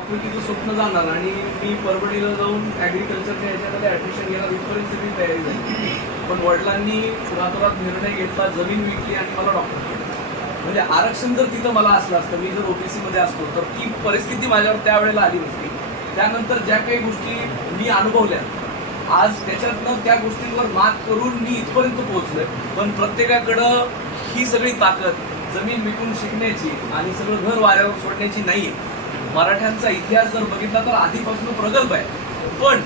तिथं स्वप्न जाणार आणि मी परभणीला जाऊन ॲग्रिकल्चरच्या याच्यामध्ये ऍडमिशन घेणार इथपर्यंत तयारी झाली पण वडिलांनी रातोरात निर्णय घेतला जमीन विकली आणि मला डॉक्टर म्हणजे आरक्षण जर तिथं मला असलं असतं मी जर ओबीसीमध्ये असतो तर ती परिस्थिती माझ्यावर त्यावेळेला आली नसती त्यानंतर ज्या काही गोष्टी मी अनुभवल्या आज त्याच्यातनं त्या गोष्टींवर मात करून मी इथपर्यंत पोहोचलोय पण प्रत्येकाकडं ही सगळी ताकद जमीन विकून शिकण्याची आणि सगळं घर वाऱ्यावर सोडण्याची नाही मराठ्यांचा इतिहास जर बघितला तर आधीपासून प्रगल्भ आहे पण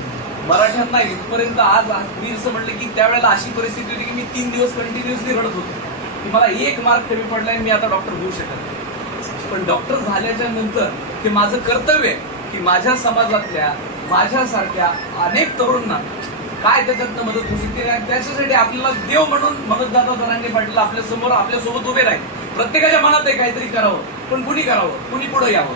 मराठ्यांना इथपर्यंत आज मी असं म्हटलं की त्यावेळेला अशी परिस्थिती होती की मी तीन दिवस कंटिन्युअसली रडत होतो की मला एक मार्क कमी पडला आणि मी आता डॉक्टर होऊ शकत पण डॉक्टर झाल्याच्या नंतर ते माझं कर्तव्य आहे की माझ्या समाजातल्या माझ्यासारख्या अनेक तरुणांना काय त्याच्यातनं मदत होऊ शकते त्याच्यासाठी आपल्याला देव म्हणून मदतदाता आपल्या पाटील आपल्या आपल्यासोबत उभे राहील प्रत्येकाच्या मनात काहीतरी करावं पण कुणी करावं कुणी पुढे यावं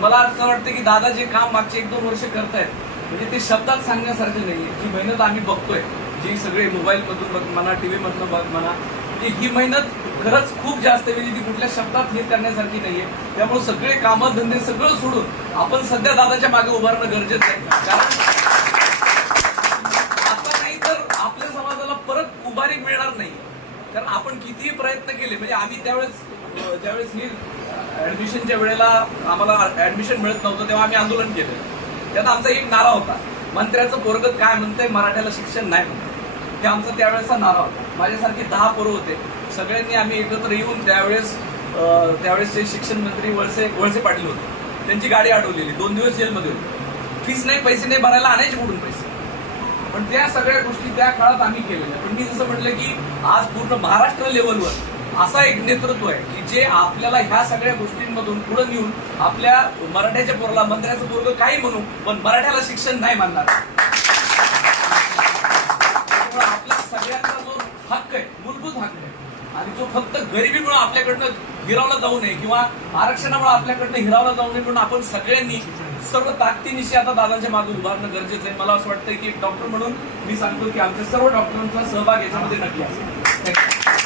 मला असं वाटतं की दादा जे काम मागचे एक दोन वर्ष करतायत म्हणजे ते शब्दात सांगण्यासारखे नाहीये जी मेहनत आम्ही बघतोय जी सगळे मधून बघ म्हणा टी मधून बघ म्हणा म्हणजे ही मेहनत खरंच खूप जास्त म्हणजे ती कुठल्या शब्दात हे करण्यासारखी नाहीये त्यामुळे सगळे कामधंदे धंदे सगळं सोडून आपण सध्या दादाच्या मागे उभारणं गरजेचं आहे कारण आता नाही तर आपल्या समाजाला परत उभारी मिळणार नाही कारण आपण कितीही प्रयत्न केले म्हणजे आम्ही त्यावेळेस ज्यावेळेस ही ऍडमिशनच्या वेळेला आम्हाला ऍडमिशन मिळत नव्हतं तेव्हा आम्ही आंदोलन केलं त्यात आमचा एक नारा होता मंत्र्याचं पोरग काय म्हणतंय मराठ्याला शिक्षण नाही म्हणतं ते आमचा त्यावेळेसचा नारा होता माझ्यासारखे दहा पोरं होते सगळ्यांनी आम्ही एकत्र येऊन त्यावेळेस त्यावेळेसचे शिक्षण मंत्री वळसे वळसे पाटील होते त्यांची गाडी अडवलेली दोन दिवस जेलमध्ये होती फीस नाही पैसे नाही भरायला आणायचे कुठून पैसे पण त्या सगळ्या गोष्टी त्या काळात आम्ही केलेल्या पण मी जसं म्हटलं की आज पूर्ण महाराष्ट्र लेवलवर असा एक नेतृत्व आहे की जे आपल्याला ह्या सगळ्या गोष्टींमधून पुढे नेऊन आपल्या मराठ्याच्या पोरला मंत्र्याचं पोरग काही म्हणू पण मराठ्याला शिक्षण नाही मानणार आपला सगळ्यांचा जो हक्क आहे मूलभूत हक्क आहे आणि जो फक्त गरिबीमुळे आपल्याकडनं हिरावला जाऊ नये किंवा आरक्षणामुळे आपल्याकडनं हिरावला जाऊ नये म्हणून आपण सगळ्यांनी सर्व ताकदीनिशी आता दादांच्या मागे उभारणं गरजेचं आहे मला असं वाटतं की डॉक्टर म्हणून मी सांगतो की आमच्या सर्व डॉक्टरांचा सहभाग याच्यामध्ये नक्की असेल